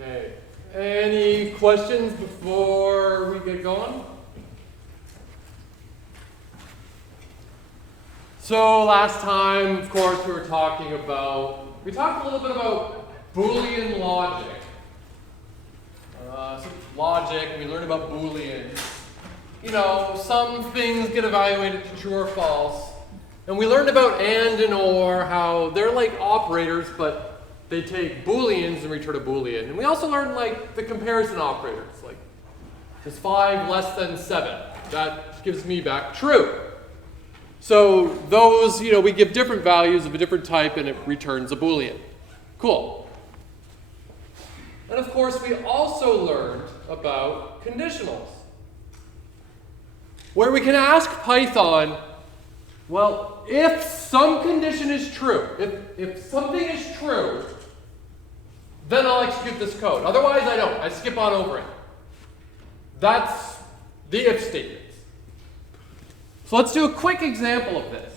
Okay. Any questions before we get going? So last time, of course, we talked a little bit about Boolean logic. Logic, we learned about Booleans. You know, some things get evaluated to true or false. And we learned about and or, how they're like operators, but they take Booleans and return a Boolean. And we also learned like the comparison operators, like is 5 less than 7? That gives me back true. So those, you know, we give different values of a different type and it returns a Boolean. Cool. And of course, we also learned about conditionals, where we can ask Python, well, if some condition is true, if something is true, then I'll execute this code. Otherwise, I don't. I skip on over it. That's the if statements. So let's do a quick example of this.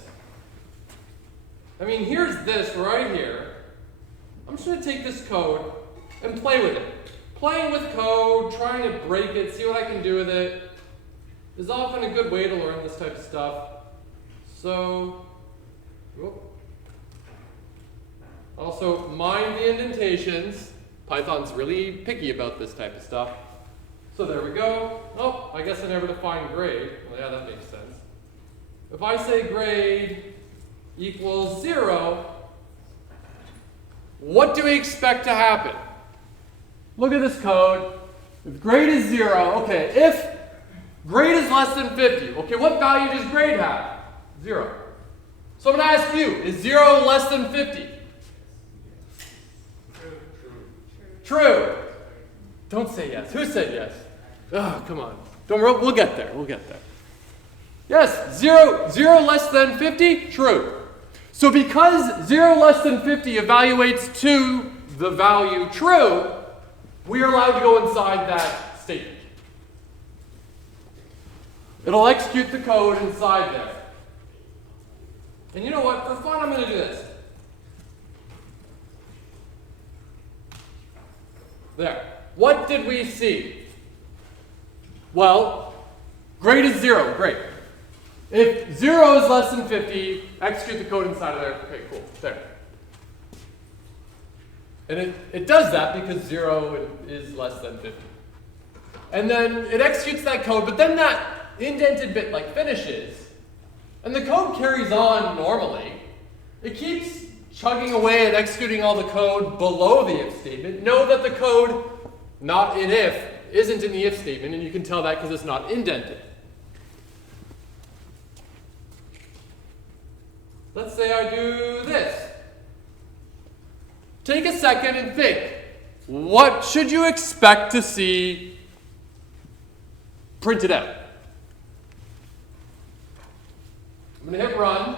I mean, here's this right here. I'm just going to take this code and play with it. Playing with code, trying to break it, see what I can do with it, is often a good way to learn this type of stuff. So, also mind the indentations. Python's really picky about this type of stuff. So there we go. Oh, I guess I never defined grade. Well, yeah, that makes sense. If I say grade equals 0, what do we expect to happen? Look at this code. If grade is 0, okay, if grade is less than 50, okay, what value does grade have? 0. So I'm going to ask you, is 0 less than 50? True. Don't say yes. Who said yes? Oh, come on. We'll get there. We'll get there. Yes, 0 less than 50? True. So because 0 less than 50 evaluates to the value true, we are allowed to go inside that statement. It'll execute the code inside there. And you know what? For fun, I'm going to do this. There. What did we see? Well, grade is 0. Great. If 0 is less than 50, execute the code inside of there. Okay, cool. There. And it does that because 0 is less than 50. And then it executes that code, but then that indented bit like finishes, and the code carries on normally. It keeps chugging away and executing all the code below the if statement. Know that the code, not in if, isn't in the if statement, and you can tell that because it's not indented. Let's say I do this. Take a second and think. What should you expect to see printed out? I'm going to hit run.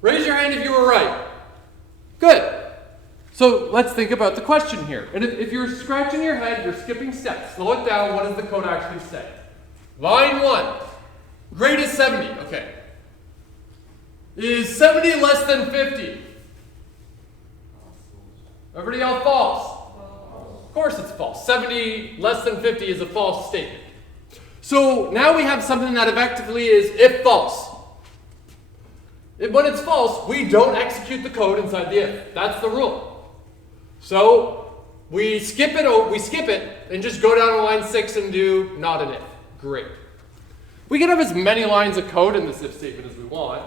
Raise your hand if you were right. Good. So let's think about the question here. And if you're scratching your head, you're skipping steps. Slow it down. What does the code actually say? Line 1. Grade is 70. Okay. Is 70 less than 50? Everybody else false? Of course it's false. 70 less than 50 is a false statement. So now we have something that effectively is if false. When it's false, we don't execute the code inside the if. That's the rule. So we skip it and just go down to line 6 and do not an if. Great. We can have as many lines of code in this if statement as we want.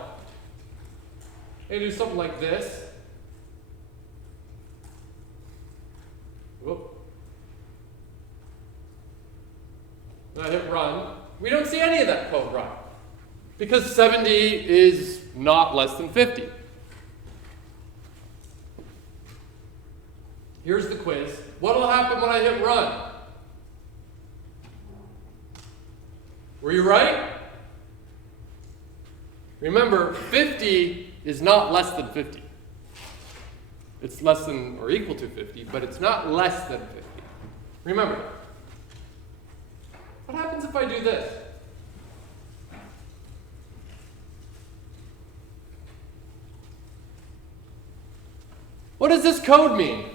And do something like this. Whoop. And I hit run. We don't see any of that code run, because 70 is not less than 50. Here's the quiz. What will happen when I hit run? Were you right? Remember, 50 is not less than 50. It's less than or equal to 50, but it's not less than 50. Remember. What happens if I do this? What does this code mean?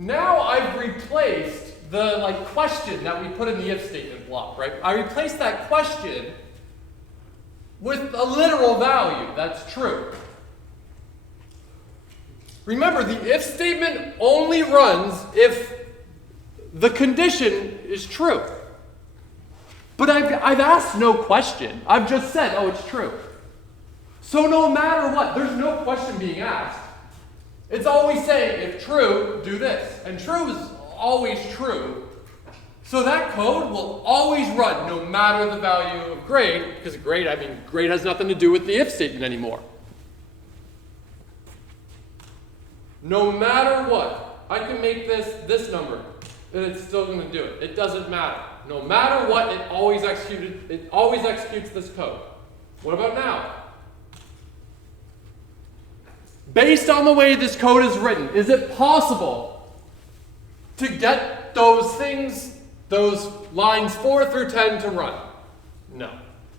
now I've replaced the question that we put in the if statement block, right? I replaced that question with a literal value that's true. Remember, the if statement only runs if the condition is true. But I've asked no question. I've just said, oh, it's true. So no matter what, there's no question being asked. It's always saying, if true, do this. And true is always true. So that code will always run no matter the value of grade, because grade has nothing to do with the if statement anymore. No matter what, I can make this number, and it's still going to do it. It doesn't matter. No matter what, it always executes this code. What about now? Based on the way this code is written, is it possible to get those things, those lines 4 through 10 to run? No,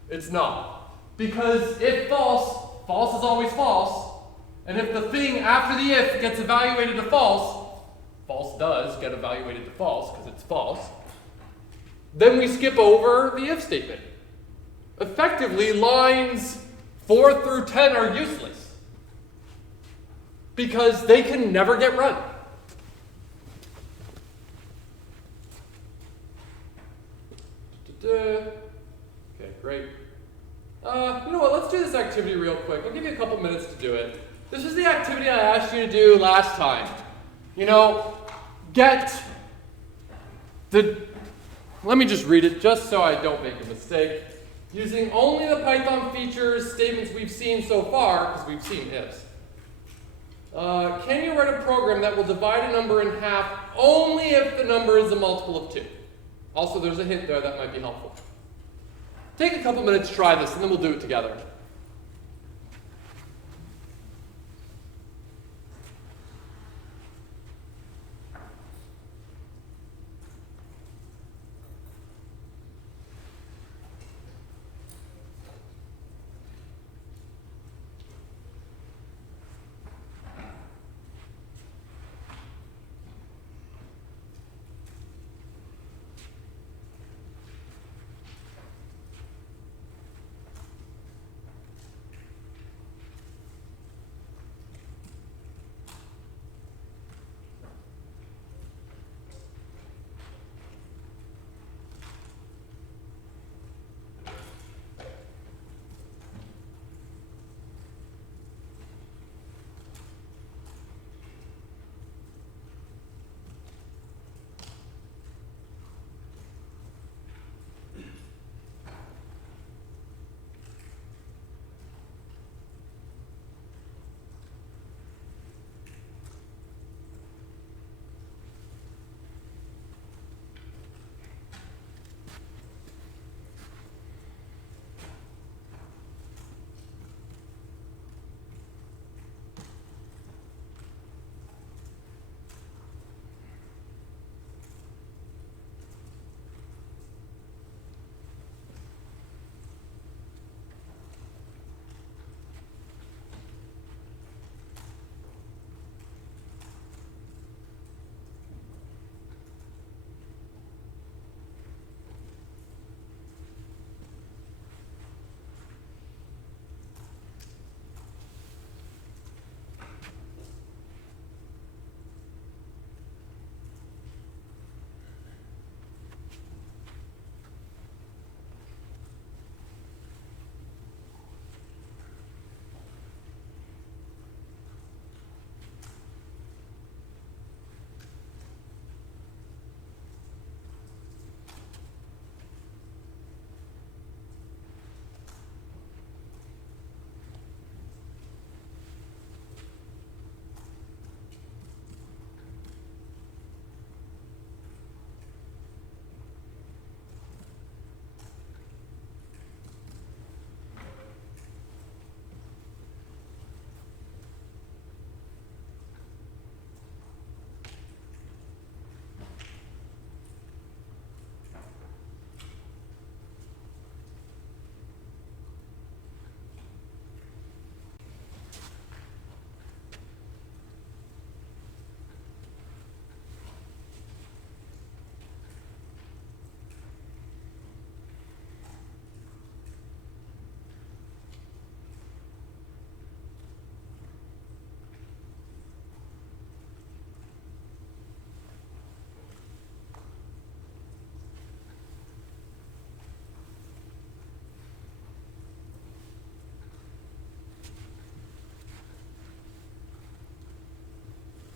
it's not. Because if false, false is always false. And if the thing after the if gets evaluated to false, false does get evaluated to false because it's false, then we skip over the if statement. Effectively, lines 4 through 10 are useless because they can never get run. Okay, great. You know what, let's do this activity real quick. I'll give you a couple minutes to do it. This is the activity I asked you to do last time. Let me just read it just so I don't make a mistake. Using only the Python features, statements we've seen so far, because we've seen ifs. Can you write a program that will divide a number in half only if the number is a multiple of 2? Also, there's a hint there that might be helpful. Take a couple minutes to try this, and then we'll do it together.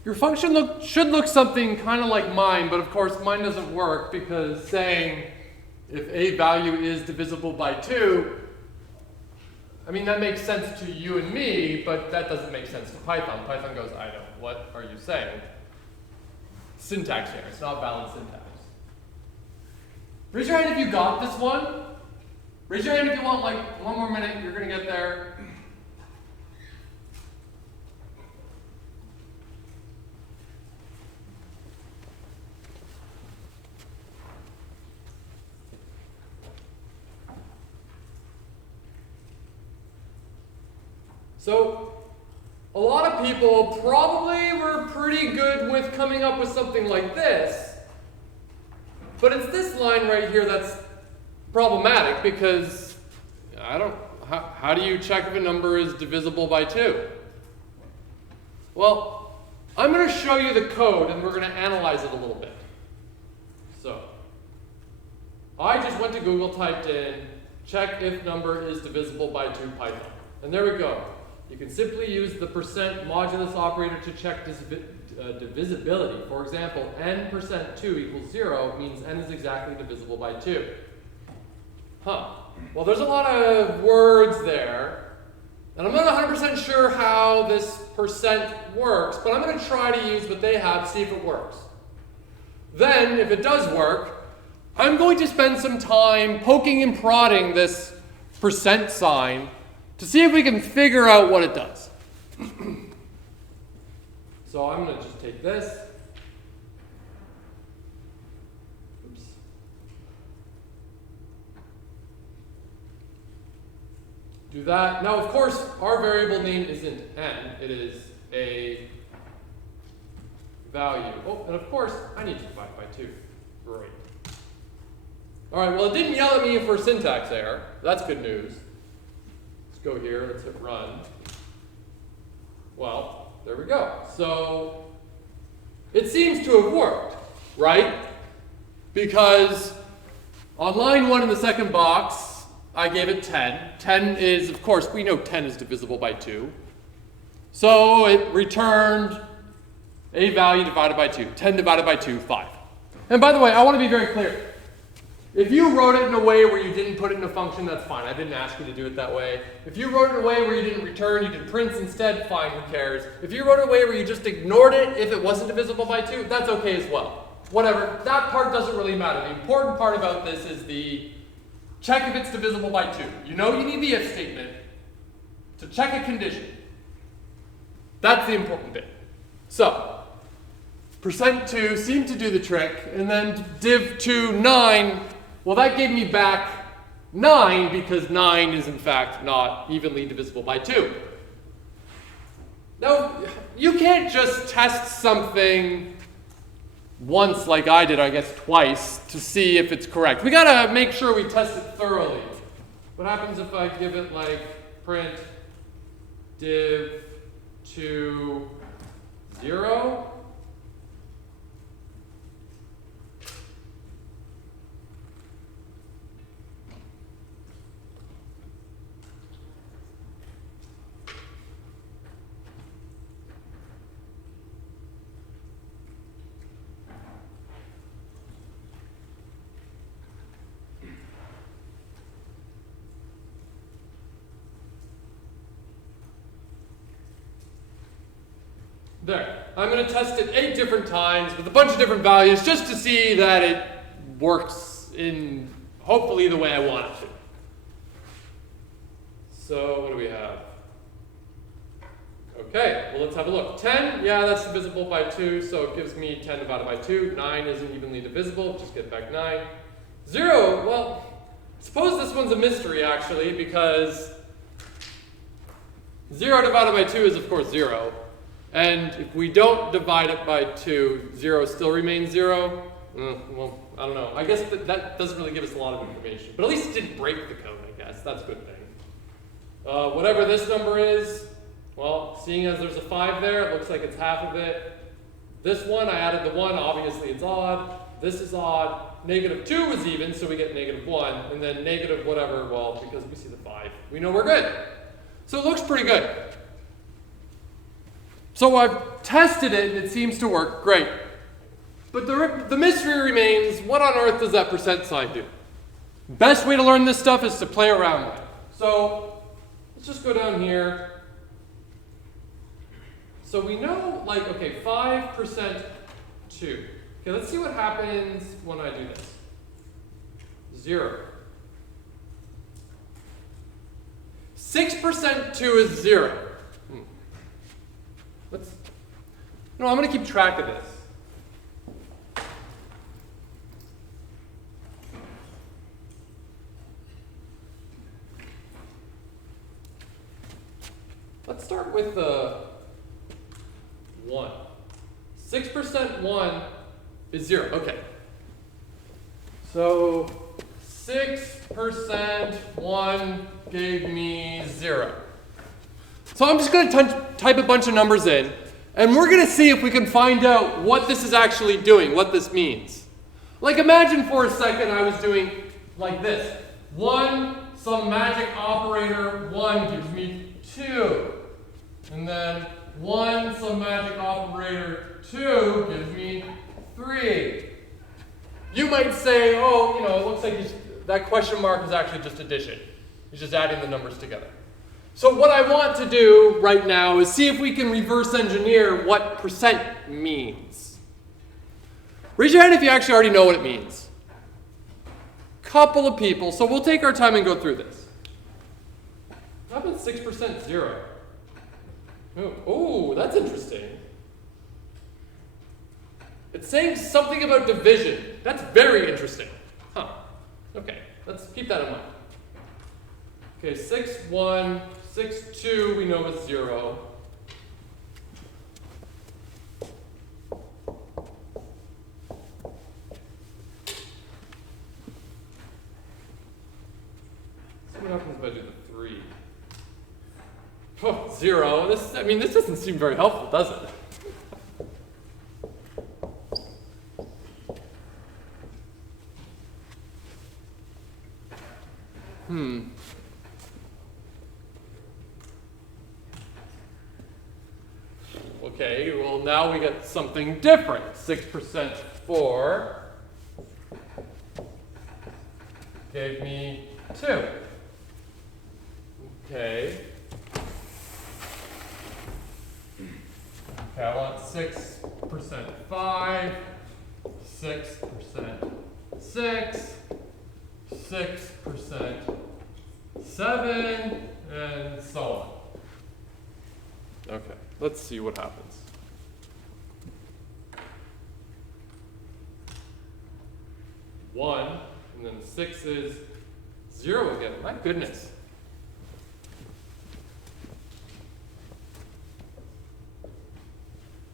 Your function should look something kind of like mine, but of course mine doesn't work because saying if a value is divisible by 2, I mean, that makes sense to you and me, but that doesn't make sense to Python. Python goes, I know, what are you saying? Syntax error, it's not valid syntax. Raise your hand if you got this one. Raise your hand if you want like 1 more minute, you're gonna get there. So, a lot of people probably were pretty good with coming up with something like this, but it's this line right here that's problematic because how do you check if a number is divisible by 2? Well, I'm going to show you the code and we're going to analyze it a little bit. So, I just went to Google, typed in, check if number is divisible by 2 Python. And there we go. You can simply use the percent modulus operator to check divisibility. For example, n% 2 equals 0 means n is exactly divisible by 2. Well, there's a lot of words there, and I'm not 100% sure how this percent works, but I'm going to try to use what they have, see if it works. Then, if it does work, I'm going to spend some time poking and prodding this percent sign to see if we can figure out what it does. So I'm going to just take this. Oops. Do that. Now, of course, our variable name isn't n. It is a value. Oh, and of course, I need to divide by 2. Great. All right, well, it didn't yell at me for syntax error. That's good news. Go here, let's hit run. Well, there we go. So it seems to have worked, right? Because on line 1 in the second box, I gave it 10. 10 is, of course, we know 10 is divisible by 2. So it returned a value divided by 2. 10 divided by 2, 5. And by the way, I want to be very clear. If you wrote it in a way where you didn't put it in a function, that's fine. I didn't ask you to do it that way. If you wrote it in a way where you didn't return, you did prints instead, fine, who cares? If you wrote it in a way where you just ignored it if it wasn't divisible by 2, that's okay as well. Whatever, that part doesn't really matter. The important part about this is the check if it's divisible by 2. You know you need the if statement to check a condition. That's the important bit. So, %2 seemed to do the trick, and then div2 9, well, that gave me back 9 because 9 is in fact not evenly divisible by 2. Now, you can't just test something once like I did, I guess twice, to see if it's correct. We gotta make sure we test it thoroughly. What happens if I give it like print div2 0? There. I'm going to test it 8 different times with a bunch of different values just to see that it works in hopefully the way I want it to. So what do we have? Okay, well let's have a look. 10, yeah, that's divisible by 2, so it gives me 10 divided by 2. 9 isn't evenly divisible, just get back 9. 0, well, suppose this one's a mystery actually, because 0 divided by 2 is of course 0. And if we don't divide it by 2, 0 still remains 0. Well, I don't know. I guess that doesn't really give us a lot of information. But at least it didn't break the code, I guess. That's a good thing. Whatever this number is, well, seeing as there's a 5 there, it looks like it's half of it. This one, I added the 1. Obviously, it's odd. This is odd. -2 is even, so we get -1. And then negative whatever, well, because we see the 5, we know we're good. So it looks pretty good. So I've tested it and it seems to work great. But the mystery remains, what on earth does that percent sign do? Best way to learn this stuff is to play around with it. So let's just go down here. So we know, like, okay, 5% 2. Okay, let's see what happens when I do this. 0. 6% 2 is 0. I'm going to keep track of this. Let's start with 1. 6% 1 is 0. Okay. So 6% 1 gave me 0. So I'm just going to type a bunch of numbers in, and we're going to see if we can find out what this is actually doing, what this means. Like, imagine for a second I was doing like this. 1, some magic operator, 1 gives me 2. And then 1, some magic operator, 2 gives me 3. You might say, oh, it looks like that question mark is actually just addition. He's just adding the numbers together. So what I want to do right now is see if we can reverse engineer what percent means. Raise your hand if you actually already know what it means. Couple of people, so we'll take our time and go through this. How about 6% 0? Oh, that's interesting. It's saying something about division. That's very interesting. Huh. Okay, let's keep that in mind. Okay, 6, 1, 6, 2, we know is 0. So what happens if I do the 3? Oh, 0. This doesn't seem very helpful, does it? Okay, well now we get something different. 6% 4 gave me 2. Okay. I want 6% 5, 6% 6, 6% 7, and so on. Okay, let's see what happens. One, and then 6 is 0 again. My goodness.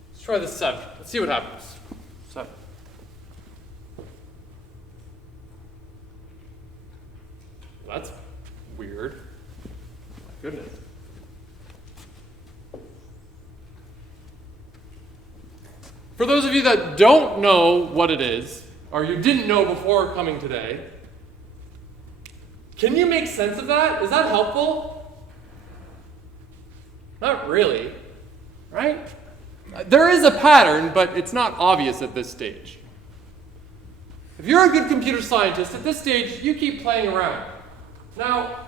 Let's try the 7. Let's see what happens. 7. That's weird. My goodness. For those of you that don't know what it is, or you didn't know before coming today, can you make sense of that? Is that helpful? Not really, right? There is a pattern, but it's not obvious at this stage. If you're a good computer scientist, at this stage, you keep playing around. Now,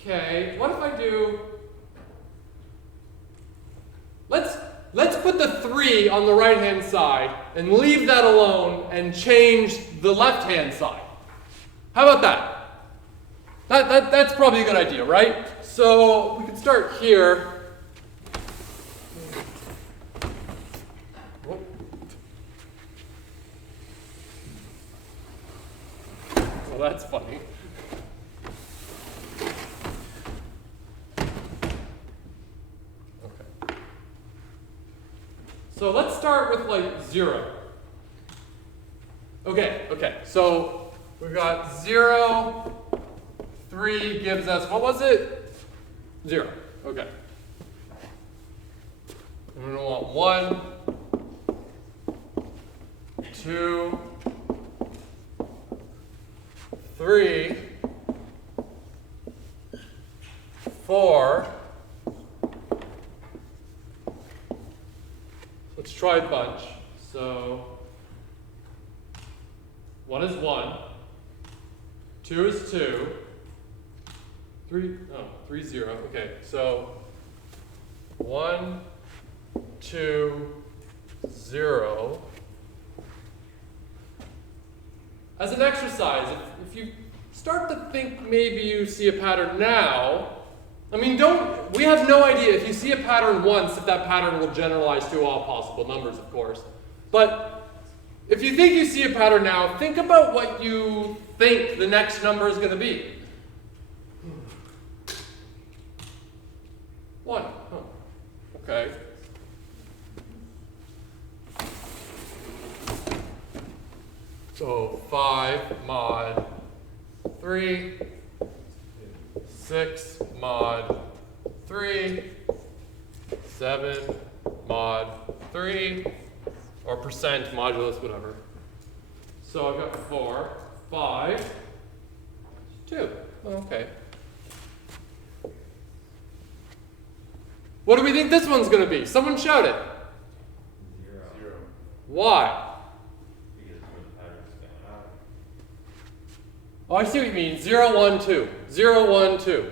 okay, what if I do... Let's put the 3 on the right-hand side and leave that alone and change the left-hand side. How about that? That's probably a good idea, right? So we can start here. Well, that's funny. So let's start with like 0. Okay, so we've got 0, 3 gives us, what was it? 0, okay. And we're going to want 1, 2, 3, 4, Let's try a bunch. So 1 is 1, 2 is 2, 3 is 0. Okay, so 1, 2, 0. As an exercise, if you start to think maybe you see a pattern now, I mean, we have no idea if you see a pattern once, if that pattern will generalize to all possible numbers, of course. But if you think you see a pattern now, think about what you think the next number is going to be. 1. Oh, okay. So 5 mod 3, 6 mod 3, 7 mod 3, or percent, modulus, whatever. So I've got 4, 5, 2. Okay. What do we think this one's going to be? Someone shout it. 0. Why? Because where the pattern's going out. Oh, I see what you mean. 0, 1, 2. 0, 1, 2.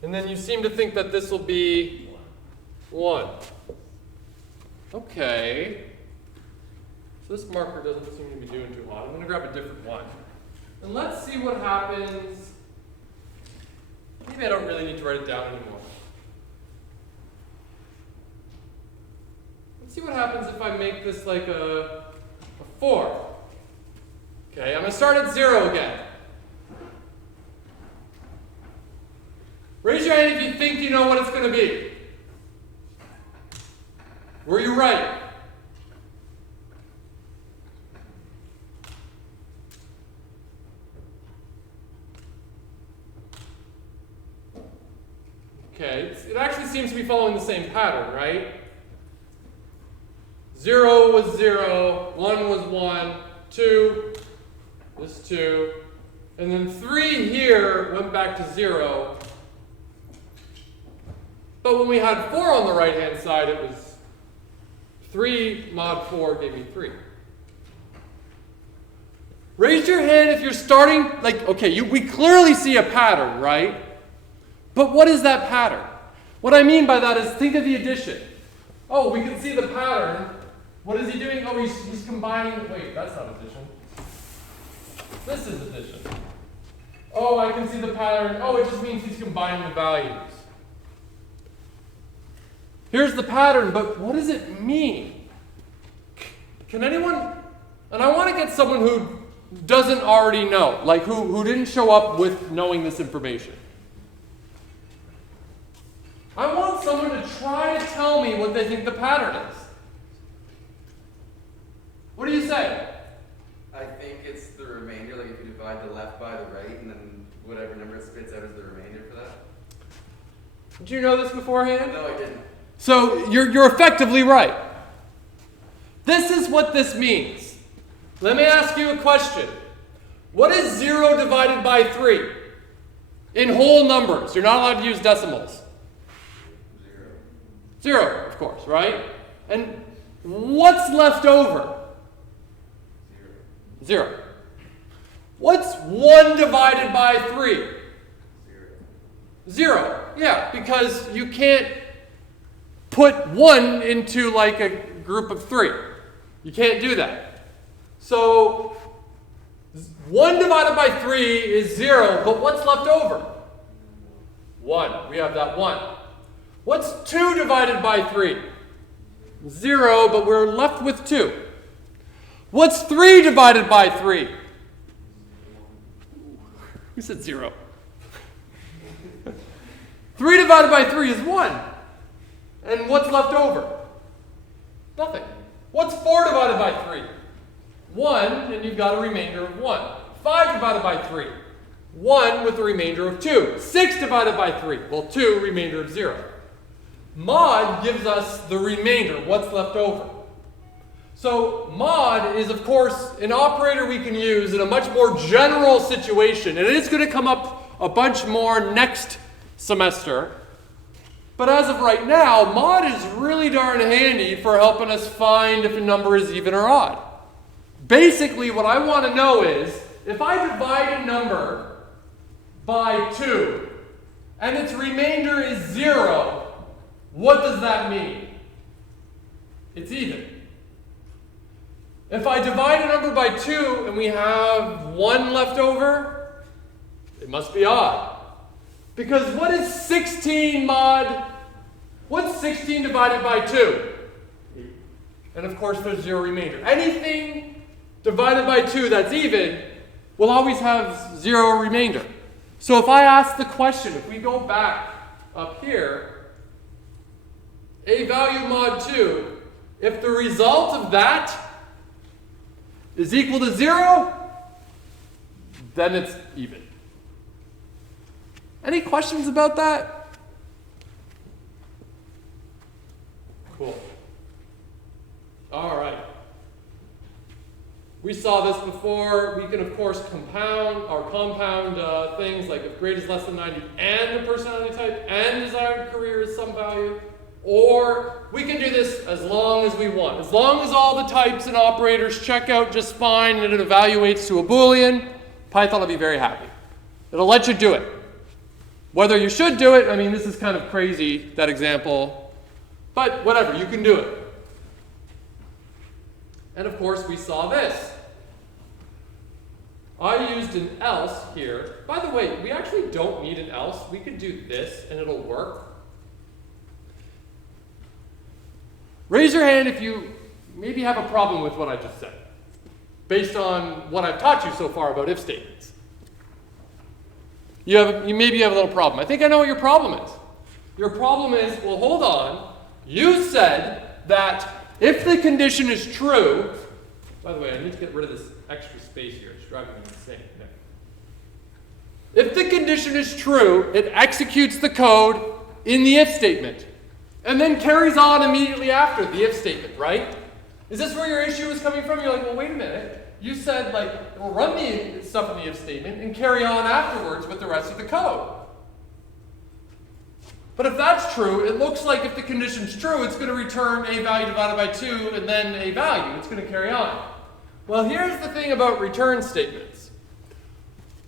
And then you seem to think that this will be 1. Okay. So this marker doesn't seem to be doing too hot. I'm going to grab a different one. And let's see what happens. Maybe I don't really need to write it down anymore. Let's see what happens if I make this like a 4. Okay, I'm going to start at 0 again. Raise your hand if you think you know what it's going to be. Were you right? Okay, it actually seems to be following the same pattern, right? 0 was 0, 1 was 1, 2 was 2, and then 3 here went back to 0. But when we had 4 on the right-hand side, it was 3 mod 4 gave me 3. Raise your hand if you're starting, like, okay, we clearly see a pattern, right? But what is that pattern? What I mean by that is think of the addition. Oh, we can see the pattern. What is he doing? Oh, he's combining. Wait, that's not addition. This is addition. Oh, I can see the pattern. Oh, it just means he's combining the values. Here's the pattern, but what does it mean? Can anyone, and I want to get someone who doesn't already know, like who didn't show up with knowing this information. I want someone to try to tell me what they think the pattern is. What do you say? I think it's the remainder, like if you divide the left by the right, and then whatever number it spits out is the remainder for that. Did you know this beforehand? No, I didn't. So you're effectively right. This is what this means. Let me ask you a question. What is 0 divided by 3? In whole numbers. You're not allowed to use decimals. 0, of course, right? And what's left over? 0. What's 1 divided by 3? 0. Yeah, because you can't put 1 into like a group of 3. You can't do that. So 1 divided by 3 is 0, but what's left over? 1. We have that 1. What's 2 divided by 3? 0, but we're left with 2. What's 3 divided by 3? Who said 0? 3 divided by 3 is 1. And what's left over? Nothing. What's 4 divided by 3? 1, and you've got a remainder of 1. 5 divided by 3? 1 with a remainder of 2. 6 divided by 3? Well, 2, remainder of 0. Mod gives us the remainder, what's left over. So mod is, of course, an operator we can use in a much more general situation. And it is going to come up a bunch more next semester. But as of right now, mod is really darn handy for helping us find if a number is even or odd. Basically, what I want to know is, if I divide a number by 2, and its remainder is 0, what does that mean? It's even. If I divide a number by 2 and we have 1 left over, it must be odd. Because what is 16 mod? What's 16 divided by 2? And of course there's 0 remainder. Anything divided by 2 that's even will always have 0 remainder. So if I ask the question, if we go back up here, a value mod 2, if the result of that is equal to 0, then it's even. Any questions about that? Cool. All right. We saw this before. We can, of course, compound things like if grade is less than 90 and the personality type and desired career is some value. Or we can do this as long as we want. As long as all the types and operators check out just fine and it evaluates to a Boolean, Python will be very happy. It'll let you do it. Whether you should do it, I mean, this is kind of crazy, that example. But whatever, you can do it. And of course, we saw this. I used an else here. By the way, we actually don't need an else. We could do this and it'll work. Raise your hand if you maybe have a problem with what I just said, based on what I've taught you so far about if statements. You maybe have a little problem. I think I know what your problem is. Your problem is, well, hold on. You said that if the condition is true, by the way, I need to get rid of this extra space here. It's driving me insane. If the condition is true, it executes the code in the if statement. And then carries on immediately after the if statement, right? Is this where your issue is coming from? You're like, well, wait a minute. You said, like, well, run the stuff in the if statement and carry on afterwards with the rest of the code. But if that's true, it looks like if the condition's true, it's going to return a value divided by 2 and then a value. It's going to carry on. Well, here's the thing about return statements.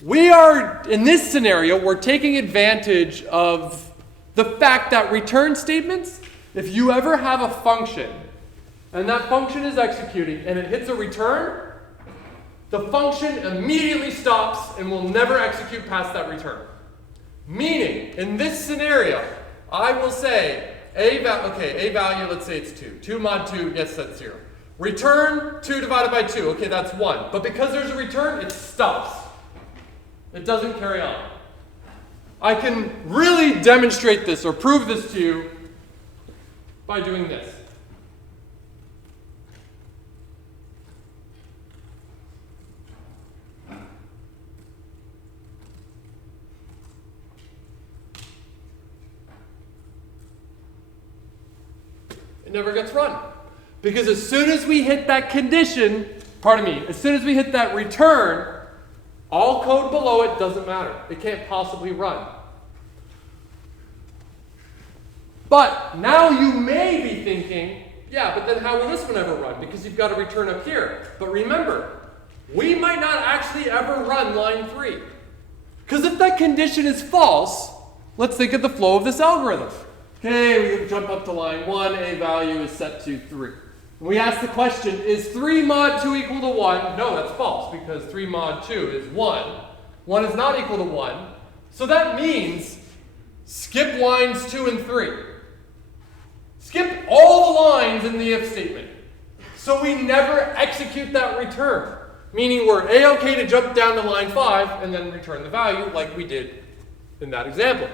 We are, in this scenario, we're taking advantage of the fact that return statements, if you ever have a function and that function is executing and it hits a return, the function immediately stops and will never execute past that return. Meaning, in this scenario, I will say a value, let's say it's 2. 2 mod 2 gets that 0. Return 2 divided by 2, okay, that's 1. But because there's a return, it stops. It doesn't carry on. I can really demonstrate this or prove this to you by doing this. It never gets run. Because as soon as we hit that condition, as soon as we hit that return, all code below it doesn't matter. It can't possibly run. But now you may be thinking, yeah, but then how will this one ever run? Because you've got a return up here. But remember, we might not actually ever run line 3. Because if that condition is false, let's think of the flow of this algorithm. Okay, we can jump up to line 1, a value is set to 3. We ask the question, is 3 mod 2 equal to 1? No, that's false, because 3 mod 2 is 1. 1 is not equal to 1. So that means skip lines 2 and 3. Skip all the lines in the if statement. So we never execute that return. Meaning we're A-okay to jump down to line 5 and then return the value like we did in that example.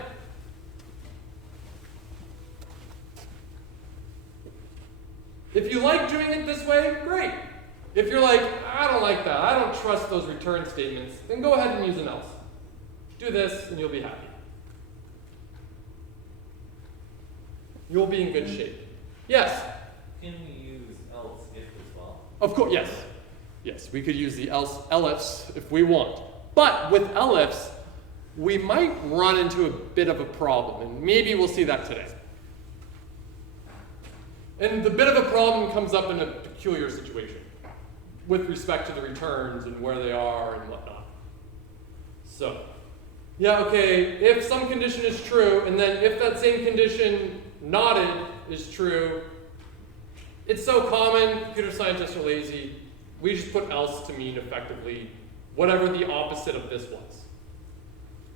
If you like doing it this way, great. If you're like, I don't like that, I don't trust those return statements, then go ahead and use an else. Do this and you'll be happy. You'll be in good shape. Yes? Can we use else if as well? Of course, yes. Yes, we could use the elifs if we want. But with elifs, we might run into a bit of a problem, and maybe we'll see that today. And the bit of a problem comes up in a peculiar situation with respect to the returns and where they are and whatnot. So, yeah, okay, if some condition is true, and then if that same condition nodded is true, it's so common, computer scientists are lazy, we just put else to mean effectively whatever the opposite of this was.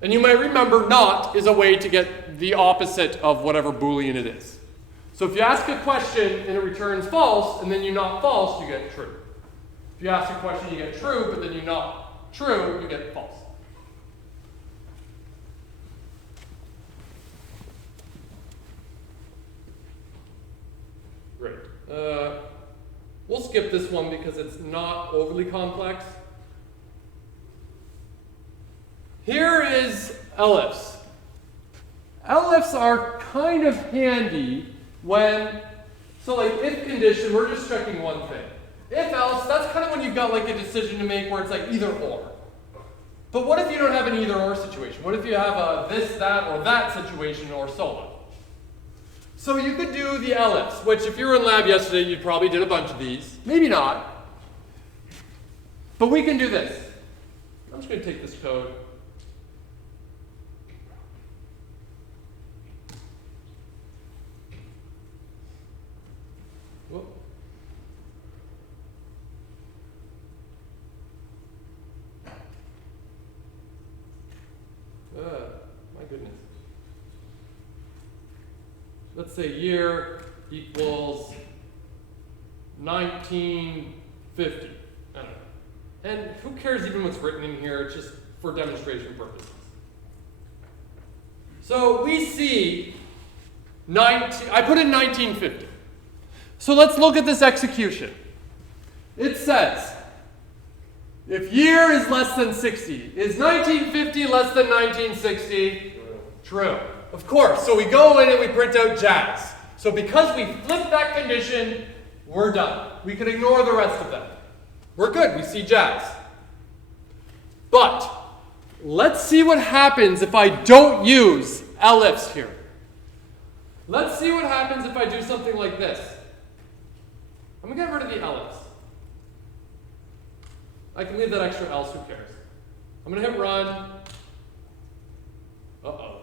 And you might remember not is a way to get the opposite of whatever Boolean it is. So if you ask a question and it returns false, and then you not false, you get true. If you ask a question, you get true, but then you not true, you get false. Great. We'll skip this one because it's not overly complex. Here is elifs. Elifs are kind of handy when, so like if condition, we're just checking one thing. If else, that's kind of when you've got like a decision to make where it's like either or. But what if you don't have an either or situation? What if you have a this, that, or that situation, or so on? So you could do the elifs, which if you were in lab yesterday, you probably did a bunch of these. Maybe not. But we can do this. I'm just going to take this code. Whoop. My goodness. Let's say year equals 1950. I don't know. And who cares even what's written in here? It's just for demonstration purposes. So we see I put in 1950. So let's look at this execution. It says, if year is less than 60, is 1950 less than 1960? True. Of course. So we go in and we print out jazz. So because we flipped that condition, we're done. We can ignore the rest of them. We're good. We see jazz. But let's see what happens if I don't use elifs here. Let's see what happens if I do something like this. I'm going to get rid of the elifs. I can leave that extra else, who cares? I'm going to hit run. Uh-oh.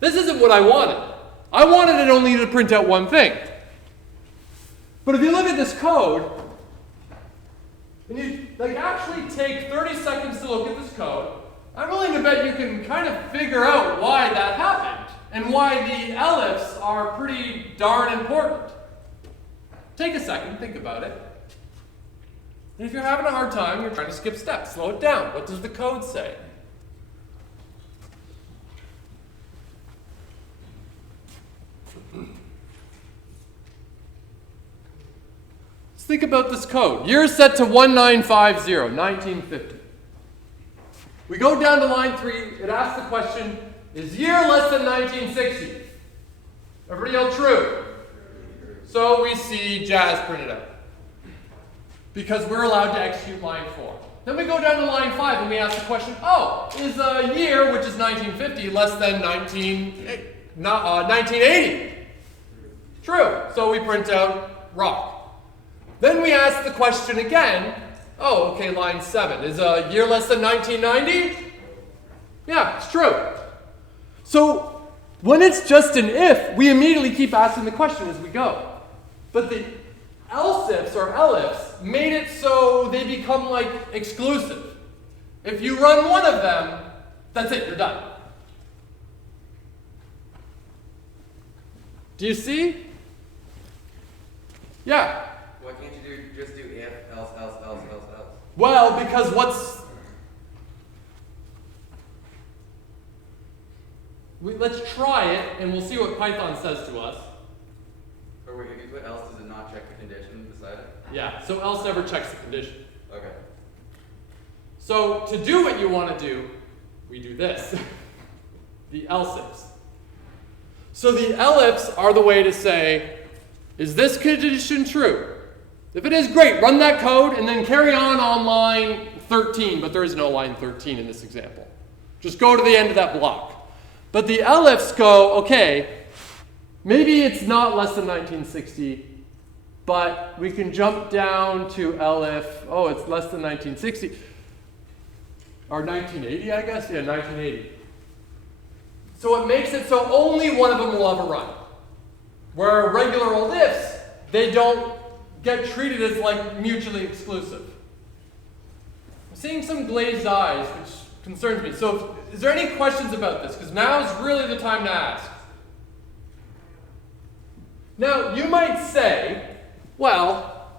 This isn't what I wanted. I wanted it only to print out one thing. But if you look at this code, and you actually take 30 seconds to look at this code, I'm willing to bet you can kind of figure out why that happened and why the elifs are pretty darn important. Take a second, think about it. And if you're having a hard time, you're trying to skip steps, slow it down. What does the code say? Let's think about this code. Year is set to 1950, 1950. We go down to line 3. It asks the question, is year less than 1960? Everybody yell true. So we see jazz printed out. Because we're allowed to execute line 4. Then we go down to line 5 and we ask the question, oh, is a year, which is 1950, less than 1980? True. So we print out rock. Then we ask the question again, oh, okay, line 7. Is a year less than 1990? Yeah, it's true. So when it's just an if, we immediately keep asking the question as we go. But the else ifs or elifs made it so they become like exclusive. If you run one of them, that's it, you're done. Do you see? Yeah. Why can't you just do if, else, else, else, else, else? Well, because let's try it and we'll see what Python says to us. Or wait, if you put else, does it not check the condition beside it? Yeah, so else never checks the condition. Okay. So to do what you want to do, we do this. The else ifs. So the elifs are the way to say, is this condition true? If it is, great, run that code and then carry on line 13, but there is no line 13 in this example. Just go to the end of that block. But the elifs go, okay, maybe it's not less than 1960, but we can jump down to elif, oh, it's less than 1960, or 1980, I guess? Yeah, 1980. So it makes it so only one of them will ever run. Where regular old ifs, they don't get treated as like mutually exclusive. I'm seeing some glazed eyes, which concerns me. So is there any questions about this? Because now is really the time to ask. Now, you might say, well,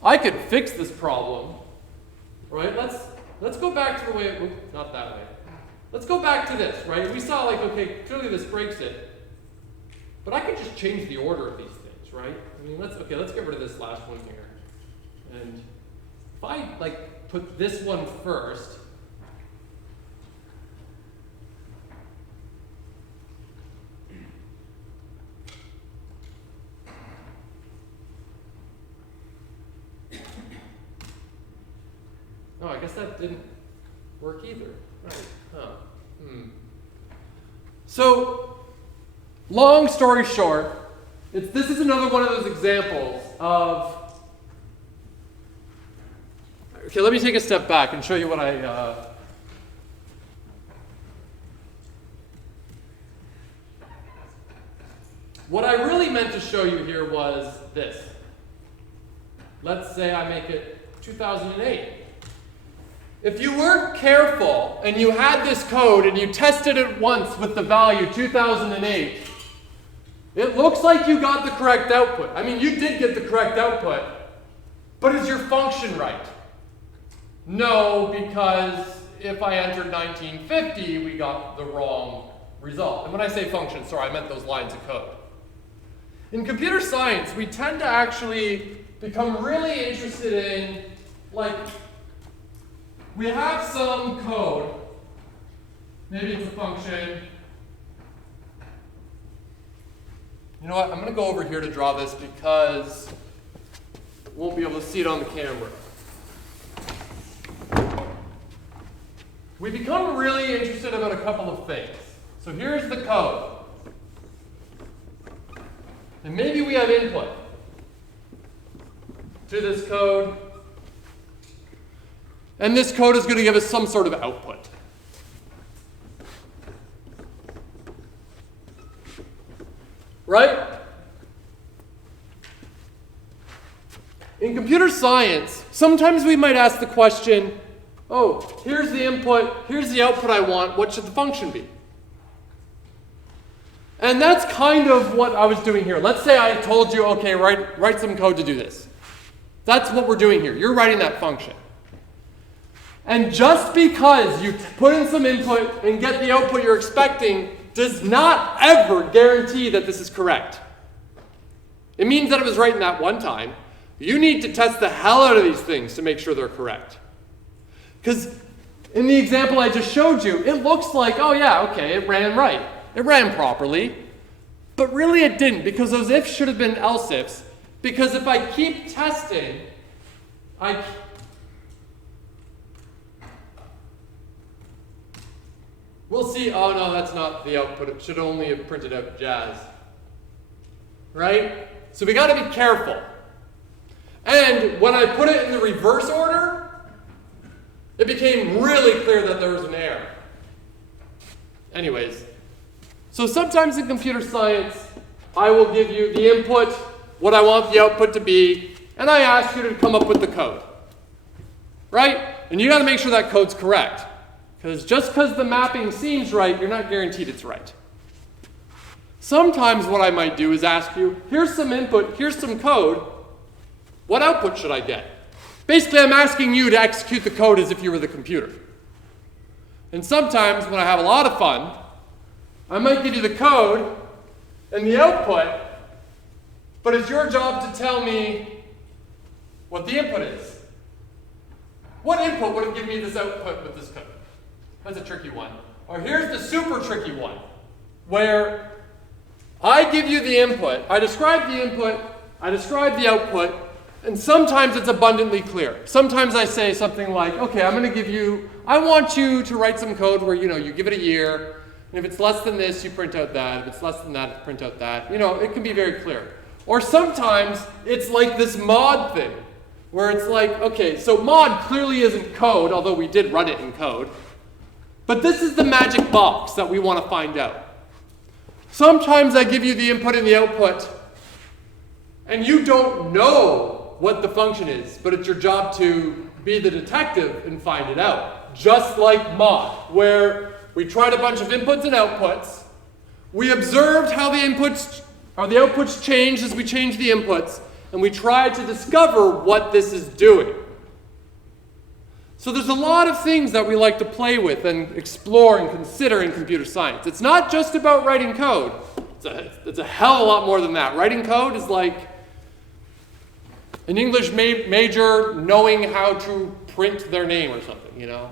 I could fix this problem, right? Let's go back to the way it, not that way. Let's go back to this, right? We saw like, okay, clearly this breaks it, but I could just change the order of these things, right? I mean, let's get rid of this last one here. And if I like put this one first, oh, I guess that didn't work either. Right. Huh. So, long story short, this is another one of those examples of. Okay, let me take a step back and show you what I. What I really meant to show you here was this. Let's say I make it 2008. If you weren't careful and you had this code and you tested it once with the value 2008, it looks like you got the correct output. I mean, you did get the correct output, but is your function right? No, because if I entered 1950, we got the wrong result. And when I say function, sorry, I meant those lines of code. In computer science, we tend to actually become really interested in, like, we have some code, maybe it's a function. You know what, I'm going to go over here to draw this because we won't be able to see it on the camera. We become really interested about a couple of things. So here's the code. And maybe we have input to this code. And this code is going to give us some sort of output. Right? In computer science, sometimes we might ask the question, oh, here's the input, here's the output I want, what should the function be? And that's kind of what I was doing here. Let's say I told you, okay, write some code to do this. That's what we're doing here. You're writing that function. And just because you put in some input and get the output you're expecting does not ever guarantee that this is correct. It means that it was right in that one time. You need to test the hell out of these things to make sure they're correct. Because in the example I just showed you, it looks like, oh yeah, okay, it ran right. It ran properly. But really it didn't, because those ifs should have been else ifs. Because if I keep testing, we'll see, oh no, that's not the output. It should only have printed out jazz. Right? So we got to be careful. And when I put it in the reverse order, it became really clear that there was an error. Anyways, so sometimes in computer science, I will give you the input, what I want the output to be, and I ask you to come up with the code. Right? And you got to make sure that code's correct. Because just because the mapping seems right, you're not guaranteed it's right. Sometimes what I might do is ask you, here's some input, here's some code, what output should I get? Basically, I'm asking you to execute the code as if you were the computer. And sometimes when I have a lot of fun, I might give you the code and the output, but it's your job to tell me what the input is. What input would have given me this output with this code? That's a tricky one. Or here's the super tricky one, where I give you the input, I describe the input, I describe the output, and sometimes it's abundantly clear. Sometimes I say something like, okay, I want you to write some code where you give it a year, And if it's less than this, you print out that. If it's less than that, you print out that. You know, it can be very clear. Or sometimes it's like this mod thing, where it's like, okay, so mod clearly isn't code, although we did run it in code. But this is the magic box that we want to find out. Sometimes I give you the input and the output, and you don't know what the function is, but it's your job to be the detective and find it out. Just like mod, where we tried a bunch of inputs and outputs. We observed how the inputs or the outputs changed as we changed the inputs, and we tried to discover what this is doing. So there's a lot of things that we like to play with and explore and consider in computer science. It's not just about writing code. It's a hell of a lot more than that. Writing code is like an English major knowing how to print their name or something, you know.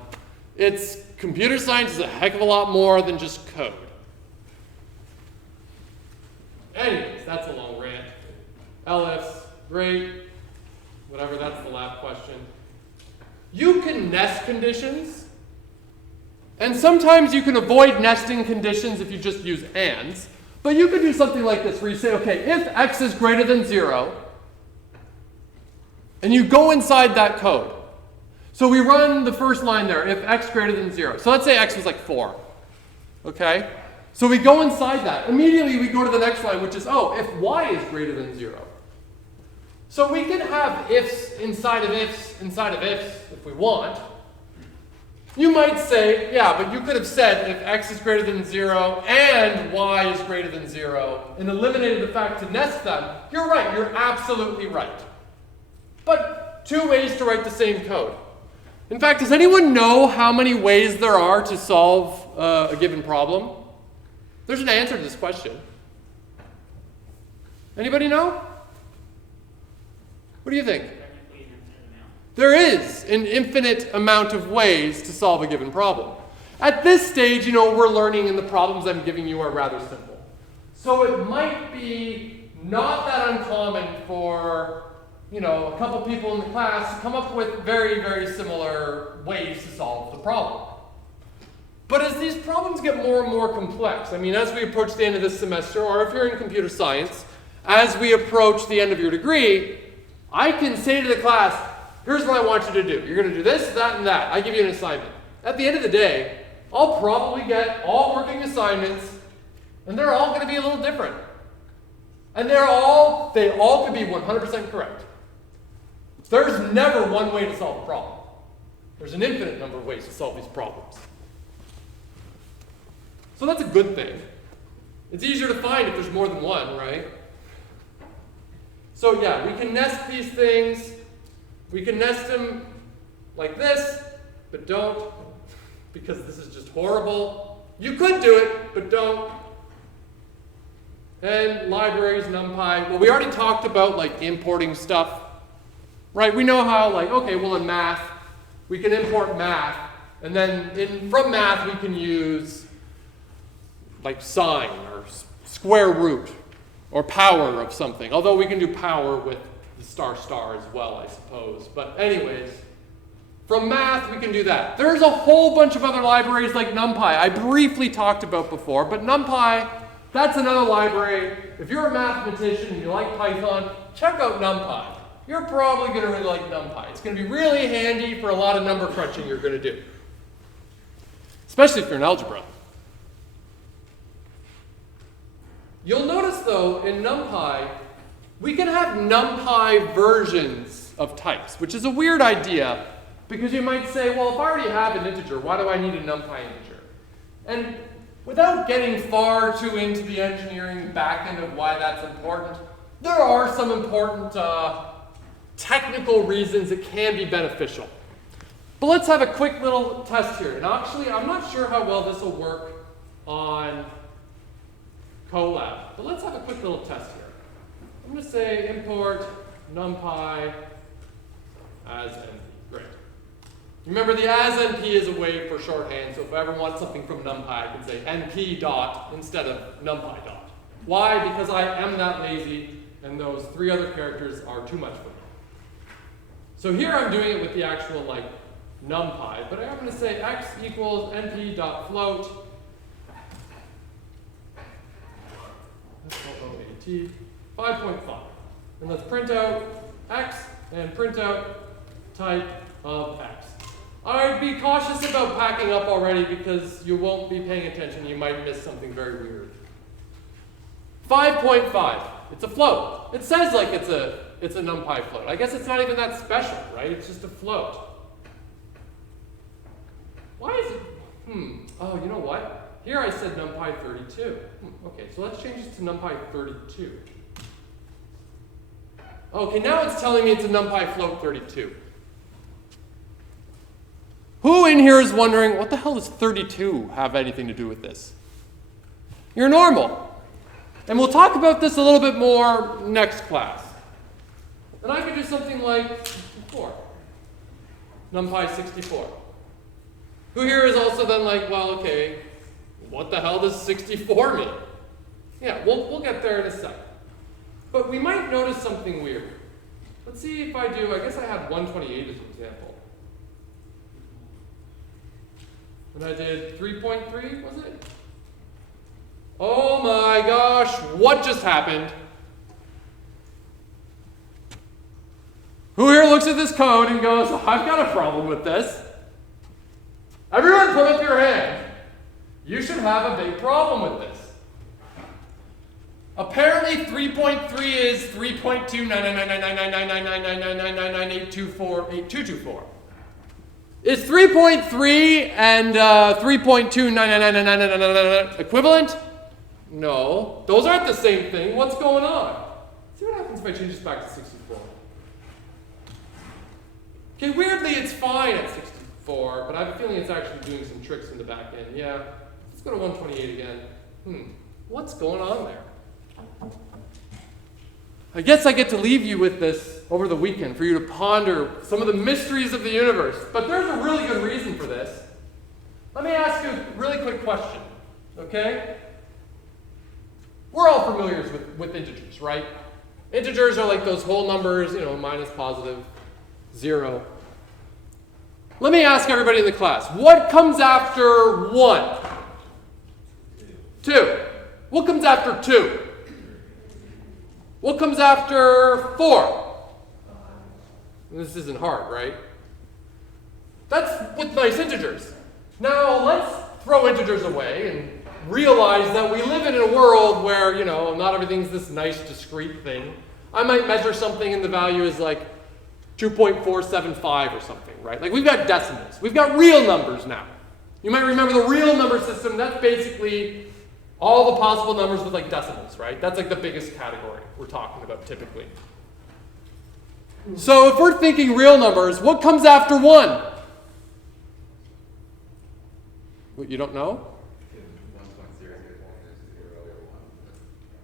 Computer science is a heck of a lot more than just code. Anyways, that's a long rant. LFs, great. Whatever, that's the last question. You can nest conditions, and sometimes you can avoid nesting conditions if you just use ands. But you could do something like this, where you say, okay, if x is greater than 0, and you go inside that code. So we run the first line there, if x greater than 0. So let's say x was like 4. Okay? So we go inside that. Immediately we go to the next line, which is, oh, if y is greater than 0. So we can have ifs inside of ifs inside of ifs if we want. You might say, yeah, but you could have said if x is greater than 0 and y is greater than 0 and eliminated the fact to nest them. You're right. You're absolutely right. But two ways to write the same code. In fact, does anyone know how many ways there are to solve a given problem? There's an answer to this question. Anybody know? What do you think? There is an infinite amount of ways to solve a given problem. At this stage, you know, we're learning and the problems I'm giving you are rather simple. So it might be not that uncommon for, you know, a couple people in the class to come up with very, very similar ways to solve the problem. But as these problems get more and more complex, I mean, as we approach the end of this semester, or if you're in computer science, as we approach the end of your degree, I can say to the class, here's what I want you to do. You're going to do this, that, and that. I give you an assignment. At the end of the day, I'll probably get all working assignments, and they're all going to be a little different. And they all could be 100% correct. There's never one way to solve a problem. There's an infinite number of ways to solve these problems. So that's a good thing. It's easier to find if there's more than one, right? So yeah, we can nest these things. We can nest them like this, but don't, because this is just horrible. You could do it, but don't. And libraries, Numpy. Well, we already talked about like importing stuff. Right, we know how, like, okay, well in math, we can import math, and then from math we can use like sine or square root or power of something, although we can do power with the star as well, I suppose. But anyways, from math we can do that. There's a whole bunch of other libraries like Numpy I briefly talked about before, but Numpy, that's another library. If you're a mathematician and you like Python, check out Numpy. You're probably going to really like Numpy. It's going to be really handy for a lot of number crunching you're going to do, especially if you're in algebra. You'll notice, though, in Numpy, we can have Numpy versions of types, which is a weird idea, because you might say, well, if I already have an integer, why do I need a Numpy integer? And without getting far too into the engineering back end of why that's important, there are some important technical reasons it can be beneficial. But let's have a quick little test here. And actually, I'm not sure how well this will work on Colab, but let's have a quick little test here. I'm going to say import numpy as np. Great. Remember, the as np is a way for shorthand, so if I ever want something from numpy, I can say np dot instead of numpy dot. Why? Because I am that lazy, and those three other characters are too much for me. So here I'm doing it with the actual numpy, but I'm going to say x equals np dot float t 5.5. And let's print out x and print out type of x. I'd be cautious about packing up already because you won't be paying attention. You might miss something very weird. 5.5. It's a float. It says like it's a NumPy float. I guess it's not even that special, right? It's just a float. Why is it? Oh, you know what? Here I said NumPy 32. Okay, so let's change this to NumPy 32. Okay, now it's telling me it's a NumPy float 32. Who in here is wondering, what the hell does 32 have anything to do with this? You're normal. And we'll talk about this a little bit more next class. And I could do something like 64. NumPy 64. Who here is also then like, well, okay, what the hell does 64 mean? Yeah, we'll get there in a second. But we might notice something weird. Let's see if I do, I guess I had 128 as an example. And I did 3.3, was it? Oh my gosh, what just happened? Who here looks at this code and goes, I've got a problem with this? Everyone put up your hand. You should have a big problem with this. Apparently 3.3 is 3.29999999999999998248224. Is 3.3 and 3.299999999 equivalent? No. Those aren't the same thing. What's going on? See what happens if I change this back to 64. Okay, weirdly it's fine at 64, but I have a feeling it's actually doing some tricks in the back end. Yeah. Let's go to 128 again. What's going on there? I guess I get to leave you with this over the weekend for you to ponder some of the mysteries of the universe. But there's a really good reason for this. Let me ask you a really quick question, okay? We're all familiar with integers, right? Integers are like those whole numbers, minus, positive, 0. Let me ask everybody in the class, what comes after 1? 2. What comes after 2? What comes after 4? This isn't hard, right? That's with nice integers. Now let's throw integers away and realize that we live in a world where, not everything's this nice discrete thing. I might measure something and the value is like 2.475 or something, right? Like we've got decimals. We've got real numbers now. You might remember the real number system. That's basically all the possible numbers with like decimals, right? That's like the biggest category we're talking about typically. So if we're thinking real numbers, what comes after 1? What, you don't know? 1.001.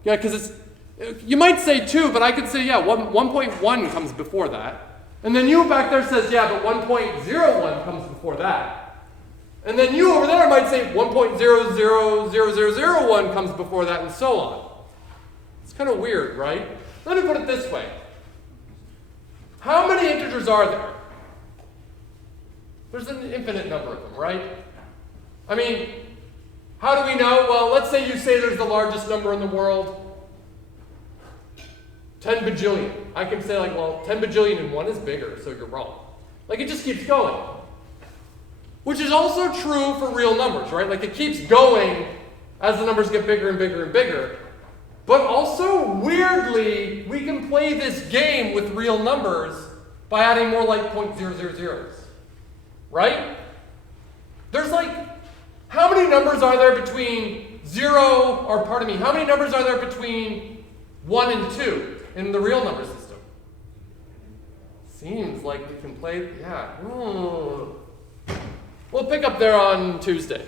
Yeah, because you might say 2, but I could say, 1.1 comes before that. And then you back there says, yeah, but 1.01 comes before that. And then you over there might say 1.000001 comes before that, and so on. It's kind of weird, right? Let me put it this way. How many integers are there? There's an infinite number of them, right? I mean, how do we know? Well, let's say you say there's the largest number in the world. 10 bajillion. I can say 10 bajillion and 1 is bigger, so you're wrong. It just keeps going. Which is also true for real numbers, right? It keeps going as the numbers get bigger and bigger and bigger. But also, weirdly, we can play this game with real numbers by adding more like 0.000s. Right? There's how many numbers are there between how many numbers are there between 1 and 2 in the real number system? Seems like we can play, yeah. We'll pick up there on Tuesday.